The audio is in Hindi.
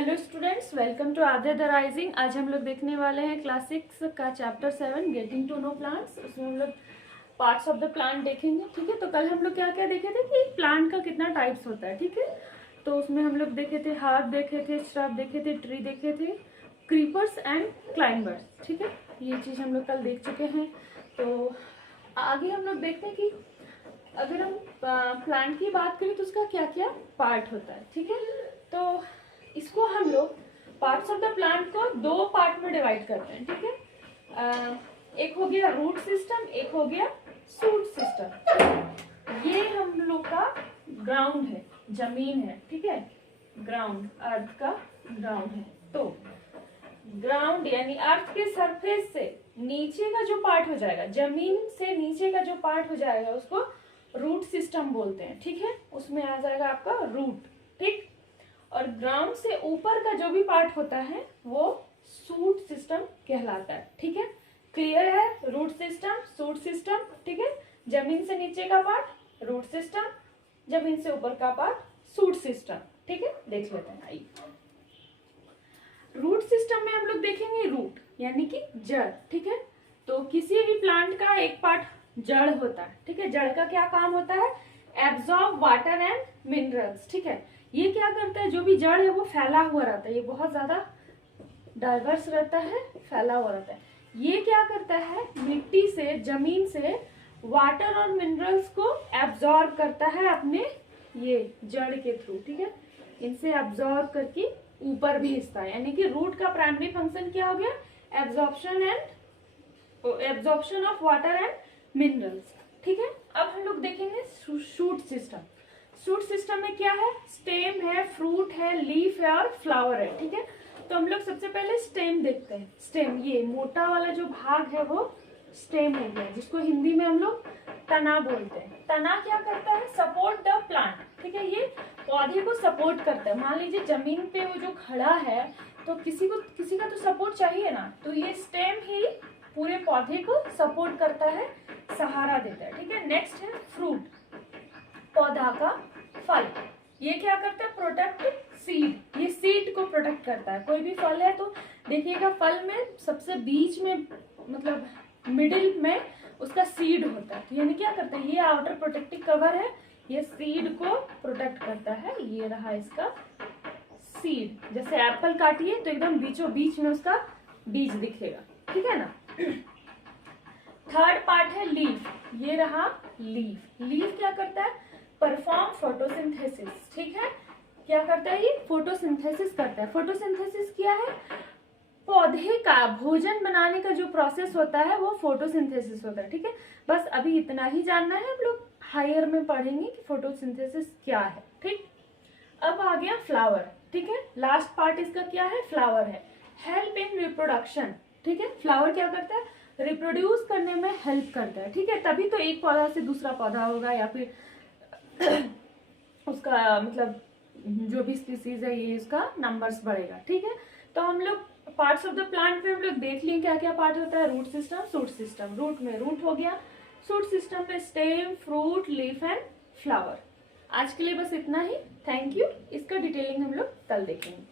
Hello students, welcome to Aadya the rising. आज हम लोग देखने वाले हैं क्लास 6 का chapter 7 getting to know plants. उसमें हम लोग पार्ट्स ऑफ द प्लांट देखेंगे। ठीक है, तो कल हम लोग क्या क्या देखे थे कि प्लांट का कितना टाइप्स होता है। ठीक है, तो उसमें हम लोग देखे थे हर्ब देखे थे, श्रब देखे थे, ट्री देखे थे, क्रीपर्स एंड क्लाइंबर्स। ठीक है, ये चीज़ हम लोग कल देख चुके हैं। तो आगे हम लोग देखते हैं कि अगर हम प्लांट की बात करें तो उसका क्या क्या पार्ट होता है। ठीक है, तो इसको हम लोग पार्ट्स ऑफ द प्लांट को दो पार्ट में डिवाइड करते हैं। ठीक है, एक हो गया रूट सिस्टम, एक हो गया शूट सिस्टम। ये हम लोग का ग्राउंड है, जमीन है। ठीक है, ग्राउंड, अर्थ का ग्राउंड है। तो ग्राउंड यानी अर्थ के सरफेस से नीचे का जो पार्ट हो जाएगा, जमीन से नीचे का जो पार्ट हो जाएगा, उसको रूट सिस्टम बोलते हैं। ठीक है, उसमें आ जाएगा आपका रूट। ठीक, और ग्राउंड से ऊपर का जो भी पार्ट होता है वो शूट सिस्टम कहलाता है। ठीक है, क्लियर है? Root system, shoot system. ठीक है, जमीन से नीचे का पार्ट रूट सिस्टम, जमीन से ऊपर का पार्ट शूट सिस्टम। ठीक है, देख लेते हैं। आइए, रूट सिस्टम में हम लोग देखेंगे रूट यानी कि जड़। ठीक है, तो किसी भी प्लांट का एक पार्ट जड़ होता है। ठीक है, जड़ का क्या काम होता है? Absorb water and minerals. ठीक है, ये क्या करता है? जो भी जड़ है वो फैला हुआ रहता है, ये बहुत ज्यादा डाइवर्स रहता है, फैला हुआ रहता है। ये क्या करता है? मिट्टी से, जमीन से वाटर और मिनरल्स को एब्जॉर्ब करता है अपने ये जड़ के थ्रू। ठीक है, इनसे एब्जॉर्ब करके ऊपर भेजता है। यानी कि रूट का प्राइमरी फंक्शन क्या हो गया? Absorption of water and minerals. ठीक है, अब हम लोग देखेंगे शूट सिस्टम। शूट सिस्टम में क्या है? स्टेम है, फ्रूट है, लीफ है और फ्लावर है। ठीक है, तो हम लोग सबसे पहले स्टेम देखते हैं। स्टेम, ये मोटा वाला जो भाग है वो स्टेम हो गया, जिसको हिंदी में हम लोग तना बोलते हैं। तना क्या करता है? Support the plant. ठीक है, ये पौधे को सपोर्ट करता है। मान लीजिए जमीन पे वो जो खड़ा है तो किसी का तो सपोर्ट चाहिए ना, तो ये स्टेम ही पूरे पौधे को सपोर्ट करता है, सहारा देता है। ठीक है, नेक्स्ट है फ्रूट, पौधा का फल। ये क्या करता है? प्रोटेक्ट सीड, ये सीड को प्रोटेक्ट करता है। कोई भी फल है तो देखिएगा फल में सबसे बीच में, मतलब मिडिल में उसका सीड होता है। तो यानी क्या करता है? ये आउटर प्रोटेक्टिव कवर है, ये सीड को प्रोटेक्ट करता है। ये रहा इसका सीड। जैसे एप्पल काटिए तो एकदम बीचों बीच में उसका बीज दिखेगा। ठीक है ना। थर्ड पार्ट है लीफ। ये रहा लीफ। लीफ क्या करता है? Perform photosynthesis. ठीक है, क्या करता है? ये फोटोसिंथेसिस करता है। फोटोसिंथेसिस क्या है? पौधे का भोजन बनाने का जो प्रोसेस होता है वो फोटोसिंथेसिस होता है। ठीक है, बस अभी इतना ही जानना है। हम लोग हायर में पढ़ेंगे कि फोटोसिंथेसिस क्या है। ठीक, अब आ गया फ्लावर। ठीक है, लास्ट पार्ट इसका क्या है? फ्लावर है। Help in reproduction. ठीक है, फ्लावर क्या करता है? रिप्रोड्यूस करने में हेल्प करता है। ठीक है, तभी तो एक पौधा से दूसरा पौधा होगा, या फिर उसका मतलब जो भी स्पीसीज है ये इसका नंबर्स बढ़ेगा। ठीक है, तो हम लोग पार्ट्स ऑफ द प्लांट में हम लोग देख लिए क्या क्या पार्ट होता है। Root system, shoot system. Root में रूट हो गया, शूट सिस्टम में stem, fruit, leaf and flower. आज के लिए बस इतना ही। Thank you. इसका डिटेलिंग हम लोग कल देखेंगे।